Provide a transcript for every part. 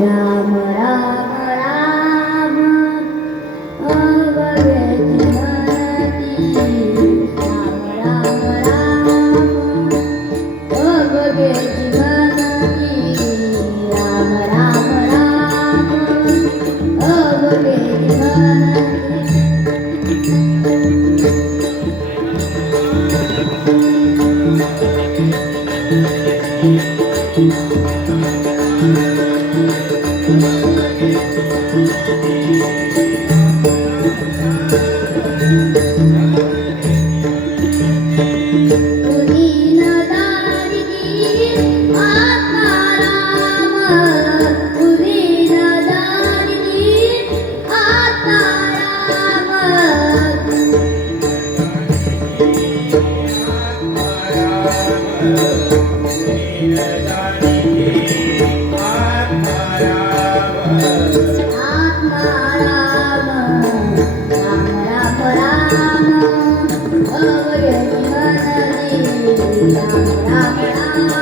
Ram Ram 사랑을 아, 아, 아.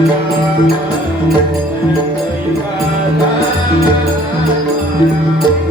Thank you.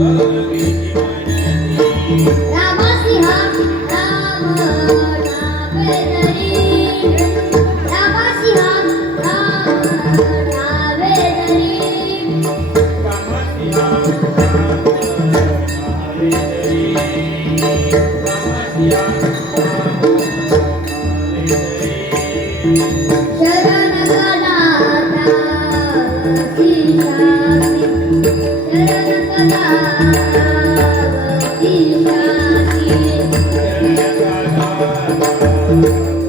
Aleluia.